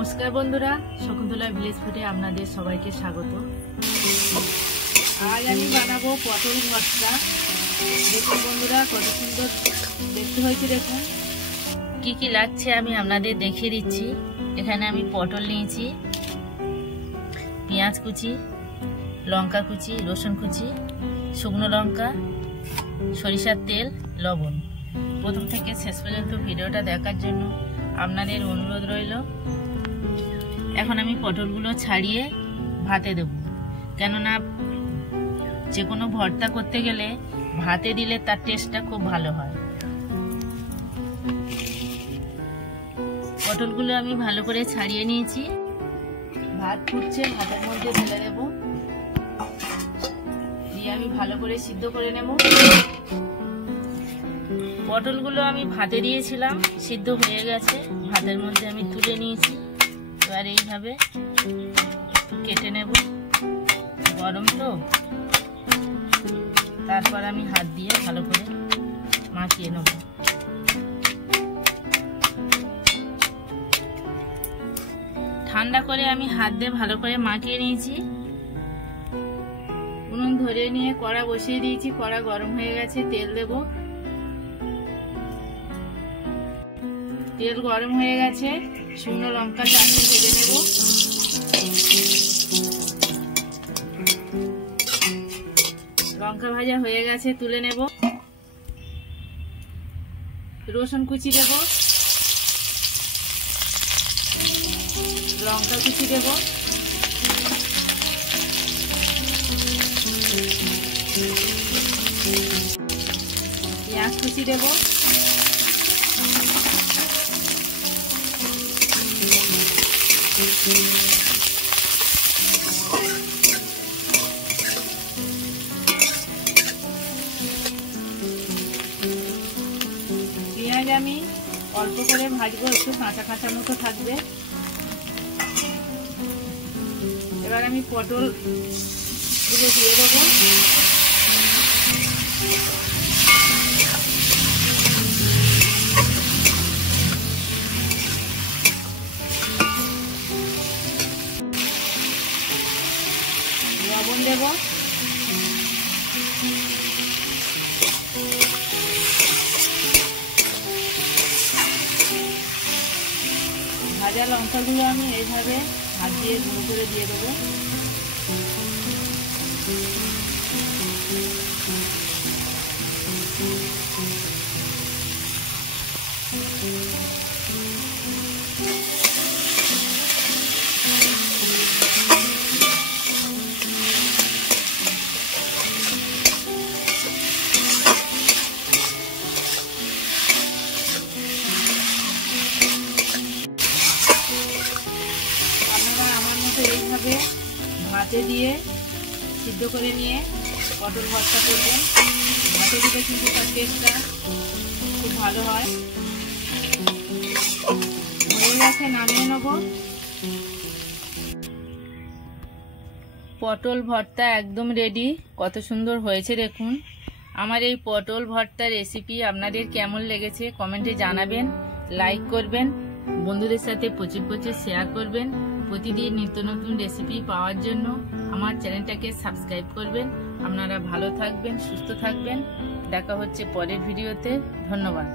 নমস্কার বন্ধুরা, শকুন্তলা ভিলেজ ফুডে আপনাদের সবাইকে স্বাগত। আজ আমি বানাবো পটল ভর্তা। দেখুন বন্ধুরা, কত সুন্দর দেখতে হয়েছে। দেখুন কি কি লাগছে আমি আপনাদের দেখিয়ে দিচ্ছি। এখানে আমি পটল নিয়েছি, পেঁয়াজ কুচি, লঙ্কা কুচি, রসুন কুচি, শুকনো লঙ্কা, সরিষার তেল, লবণ। প্রথম থেকে শেষ পর্যন্ত ভিডিওটা দেখার জন্য আপনাদের অনুরোধ রইল। এখন আমি পটলগুলো ছাড়িয়ে ভাতে দেব, কেননা যে কোনো ভর্তা করতে গেলে ভাতে দিলে তার টেস্টটা খুব ভালো হয়। পটলগুলো আমি ভালো করে ছাড়িয়ে নিয়েছি। ভাত ফুটছে, ভাতের মধ্যে ঢেলে দেব, দিয়ে আমি ভালো করে সিদ্ধ করে নেব। পটলগুলো আমি ভাতে দিয়েছিলাম, সিদ্ধ হয়ে গেছে, ভাতের মধ্যে আমি তুলে নিয়েছি। এবার এইভাবে একটু কেটে নেব, গরম তো, তারপর আমি হাত দিয়ে ভালো করে মাখিয়ে নেব। ঠান্ডা করে আমি হাত দিয়ে ভালো করে মাখিয়ে নিয়েছি। উনুন ধরে নিয়ে কড়া বসিয়ে দিয়েছি, কড়া গরম হয়ে গেছে, তেল দেব। তেল গরম হয়ে গেছে, শুকনো লঙ্কা চারটে ভেজে নেব। লঙ্কা ভাজা হয়ে গেছে, তুলে নেব। রসুন কুচি দেব, লঙ্কা কুচি দেব, পেঁয়াজ কুচি দেব, পেঁয়াজ আমি অল্প করে ভাজবো, একটু কাঁচা কাঁচা মতো থাকবে। এবার আমি পটল গুলো দিয়ে দেবো। লবণ দেব, ভাজা লঙ্কাগুলো আমি এইভাবে হাত দিয়ে গুঁড়ো করে দিয়ে দেবো। এইভাবে ভাতে দিয়ে সিদ্ধ করে নিয়ে পটল ভর্তা করবেন। ভাতে দিলে কিন্তু তার টেস্টটা খুব ভালো হয়। হয়ে গেছে, নামিয়ে নেব। পটল ভর্তা একদম রেডি। কত সুন্দর হয়েছে দেখুন। আমার এই পটল ভর্তা রেসিপি আপনাদের কেমন লেগেছে কমেন্টে জানাবেন, লাইক করবেন, বন্ধুদের সাথে প্রচুর প্রচুর শেয়ার করবেন। প্রতিদিন নিত্য নতুন রেসিপি পাওয়ার জন্য আমার চ্যানেলটাকে সাবস্ক্রাইব করবেন। আপনারা ভালো থাকবেন, সুস্থ থাকবেন। দেখা হচ্ছে পরের ভিডিওতে। ধন্যবাদ।